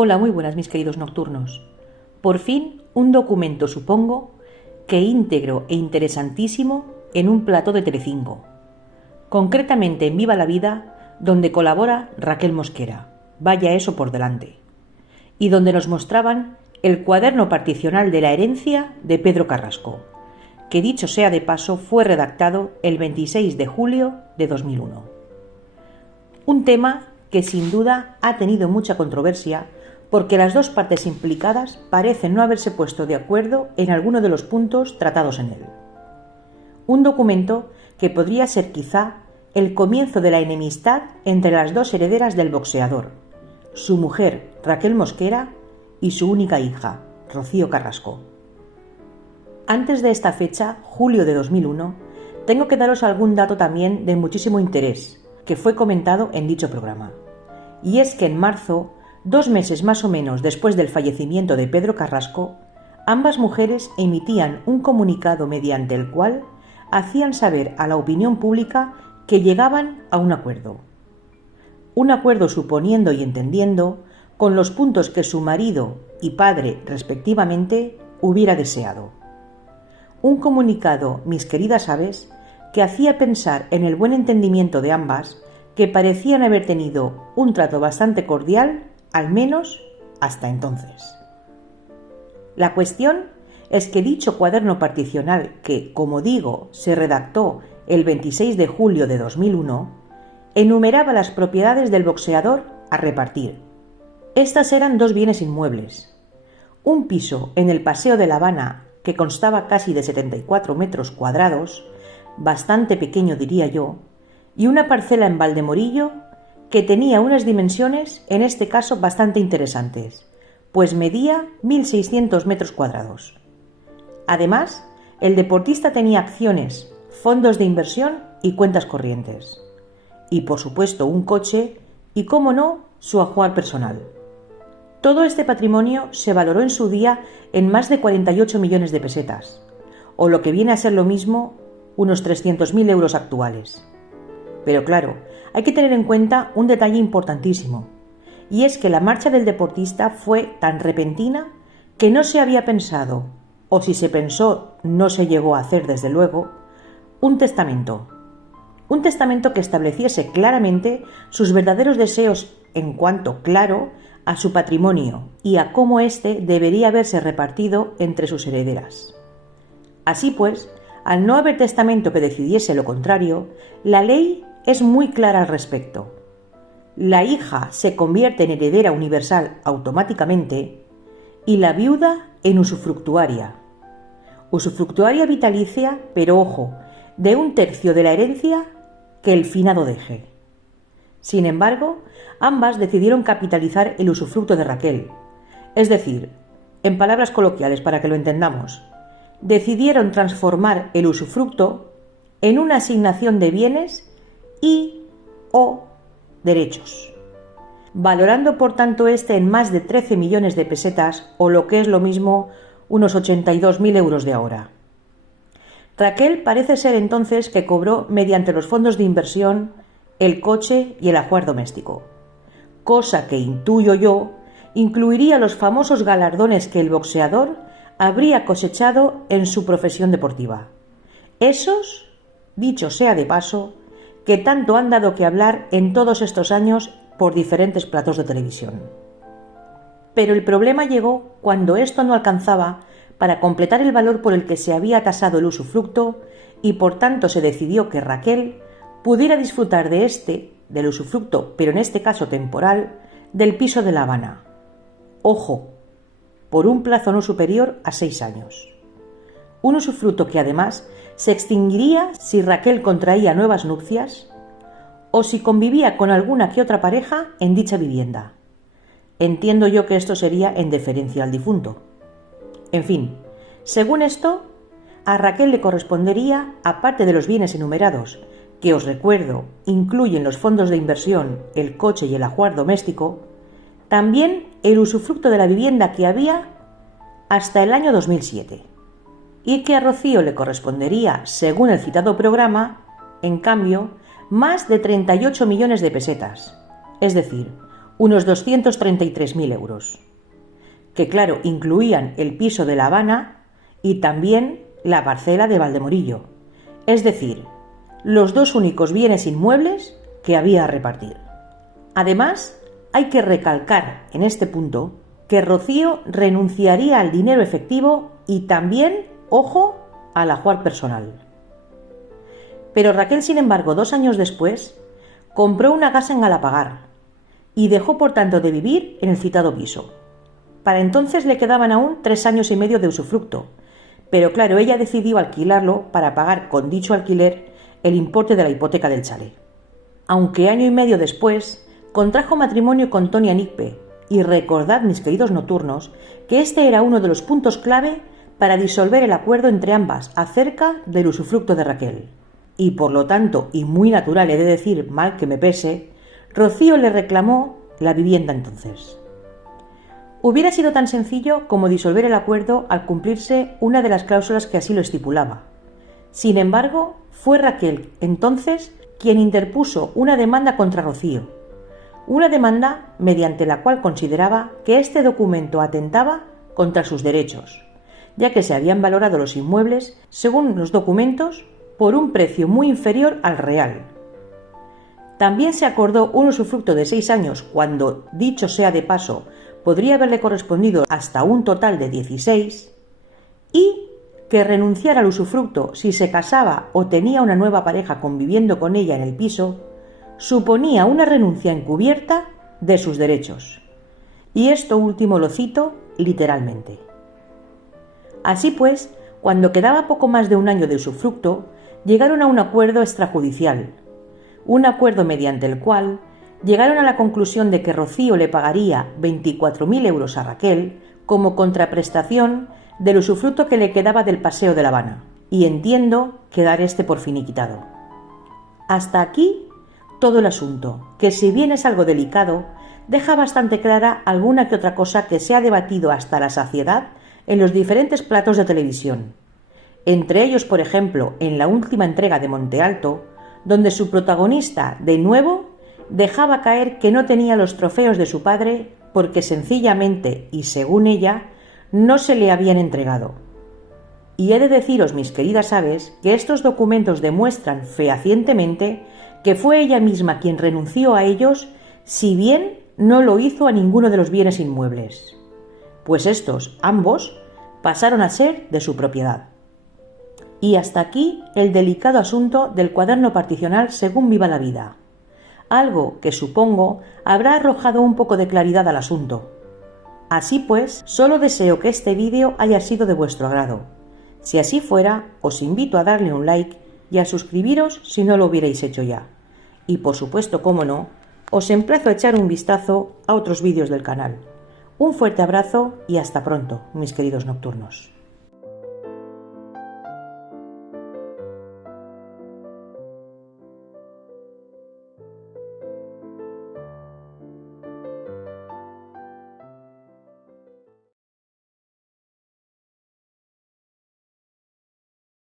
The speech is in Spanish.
Hola, muy buenas mis queridos nocturnos. Por fin un documento, supongo, que íntegro e interesantísimo en un plató de Telecinco. Concretamente en Viva la Vida, donde colabora Raquel Mosquera. Vaya eso por delante. Y donde nos mostraban el cuaderno particional de la herencia de Pedro Carrasco, que dicho sea de paso fue redactado el 26 de julio de 2001. Un tema que sin duda ha tenido mucha controversia porque las dos partes implicadas parecen no haberse puesto de acuerdo en alguno de los puntos tratados en él. Un documento que podría ser quizá el comienzo de la enemistad entre las dos herederas del boxeador, su mujer Raquel Mosquera y su única hija, Rocío Carrasco. Antes de esta fecha, julio de 2001, tengo que daros algún dato también de muchísimo interés, que fue comentado en dicho programa. Y es que en marzo, 2 meses más o menos después del fallecimiento de Pedro Carrasco, ambas mujeres emitían un comunicado mediante el cual hacían saber a la opinión pública que llegaban a un acuerdo. Un acuerdo suponiendo y entendiendo con los puntos que su marido y padre, respectivamente, hubiera deseado. Un comunicado, mis queridas aves, que hacía pensar en el buen entendimiento de ambas, que parecían haber tenido un trato bastante cordial, al menos hasta entonces. La cuestión es que dicho cuaderno particional, que, como digo, se redactó el 26 de julio de 2001, enumeraba las propiedades del boxeador a repartir. Estas eran 2 bienes inmuebles: un piso en el Paseo de La Habana, que constaba casi de 74 metros cuadrados, bastante pequeño diría yo, y una parcela en Valdemorillo que tenía unas dimensiones, en este caso, bastante interesantes, pues medía 1.600 metros cuadrados. Además, el deportista tenía acciones, fondos de inversión y cuentas corrientes. Y, por supuesto, un coche y, cómo no, su ajuar personal. Todo este patrimonio se valoró en su día en más de 48 millones de pesetas, o lo que viene a ser lo mismo, unos 300.000 euros actuales. Pero claro, hay que tener en cuenta un detalle importantísimo, y es que la marcha del deportista fue tan repentina que no se había pensado, o si se pensó no se llegó a hacer desde luego, un testamento. Un testamento que estableciese claramente sus verdaderos deseos en cuanto, claro, a su patrimonio y a cómo éste debería haberse repartido entre sus herederas. Así pues, al no haber testamento que decidiese lo contrario, la ley es muy clara al respecto. La hija se convierte en heredera universal automáticamente y la viuda en usufructuaria. Usufructuaria vitalicia, pero ojo, de 1/3 de la herencia que el finado deje. Sin embargo, ambas decidieron capitalizar el usufructo de Raquel, es decir, en palabras coloquiales para que lo entendamos, decidieron transformar el usufructo en una asignación de bienes y o derechos, valorando por tanto este en más de 13 millones de pesetas o lo que es lo mismo unos 82.000 euros de ahora. Raquel parece ser entonces que cobró mediante los fondos de inversión el coche y el ajuar doméstico, cosa que intuyo yo incluiría los famosos galardones que el boxeador habría cosechado en su profesión deportiva. Esos, dicho sea de paso, que tanto han dado que hablar en todos estos años por diferentes platos de televisión. Pero el problema llegó cuando esto no alcanzaba para completar el valor por el que se había tasado el usufructo y por tanto se decidió que Raquel pudiera disfrutar del usufructo, pero en este caso temporal, del piso de La Habana. Ojo, por un plazo no superior a 6 años. Un usufructo que además se extinguiría si Raquel contraía nuevas nupcias o si convivía con alguna que otra pareja en dicha vivienda. Entiendo yo que esto sería en deferencia al difunto. En fin, según esto, a Raquel le correspondería, aparte de los bienes enumerados, que os recuerdo incluyen los fondos de inversión, el coche y el ajuar doméstico, también el usufructo de la vivienda que había hasta el año 2007. Y que a Rocío le correspondería, según el citado programa, en cambio, más de 38 millones de pesetas, es decir, unos 233.000 euros, que claro, incluían el piso de La Habana y también la parcela de Valdemorillo, es decir, los dos únicos bienes inmuebles que había a repartir. Además, hay que recalcar en este punto que Rocío renunciaría al dinero efectivo y también, ojo, al ajuar personal. Pero Raquel, sin embargo, 2 años después, compró una casa en Galapagar y dejó por tanto de vivir en el citado piso. Para entonces le quedaban aún 3 años y medio de usufructo, pero claro, ella decidió alquilarlo para pagar con dicho alquiler el importe de la hipoteca del chalet. Aunque año y medio después contrajo matrimonio con Tonia Nicpe, y recordad, mis queridos nocturnos, que este era uno de los puntos clave para disolver el acuerdo entre ambas acerca del usufructo de Raquel. Y por lo tanto, y muy natural he de decir, mal que me pese, Rocío le reclamó la vivienda entonces. Hubiera sido tan sencillo como disolver el acuerdo al cumplirse una de las cláusulas que así lo estipulaba. Sin embargo, fue Raquel entonces quien interpuso una demanda contra Rocío, una demanda mediante la cual consideraba que este documento atentaba contra sus derechos, ya que se habían valorado los inmuebles, según los documentos, por un precio muy inferior al real. También se acordó un usufructo de 6 años cuando, dicho sea de paso, podría haberle correspondido hasta un total de 16, y que renunciar al usufructo si se casaba o tenía una nueva pareja conviviendo con ella en el piso suponía una renuncia encubierta de sus derechos. Y esto último lo cito literalmente. Así pues, cuando quedaba poco más de un año de usufructo, llegaron a un acuerdo extrajudicial, un acuerdo mediante el cual llegaron a la conclusión de que Rocío le pagaría 24.000 euros a Raquel como contraprestación del usufructo que le quedaba del Paseo de La Habana, y entiendo quedar este por finiquitado. Hasta aquí todo el asunto, que si bien es algo delicado, deja bastante clara alguna que otra cosa que se ha debatido hasta la saciedad en los diferentes platos de televisión. Entre ellos, por ejemplo, en la última entrega de Monte Alto, donde su protagonista, de nuevo, dejaba caer que no tenía los trofeos de su padre porque sencillamente, y según ella, no se le habían entregado. Y he de deciros, mis queridas aves, que estos documentos demuestran fehacientemente que fue ella misma quien renunció a ellos, si bien no lo hizo a ninguno de los bienes inmuebles, pues estos, ambos, pasaron a ser de su propiedad. Y hasta aquí el delicado asunto del cuaderno particional según viva la vida, algo que supongo habrá arrojado un poco de claridad al asunto. Así pues, solo deseo que este vídeo haya sido de vuestro agrado. Si así fuera, os invito a darle un like y a suscribiros si no lo hubierais hecho ya. Y por supuesto, cómo no, os emplazo a echar un vistazo a otros vídeos del canal. Un fuerte abrazo y hasta pronto, mis queridos nocturnos.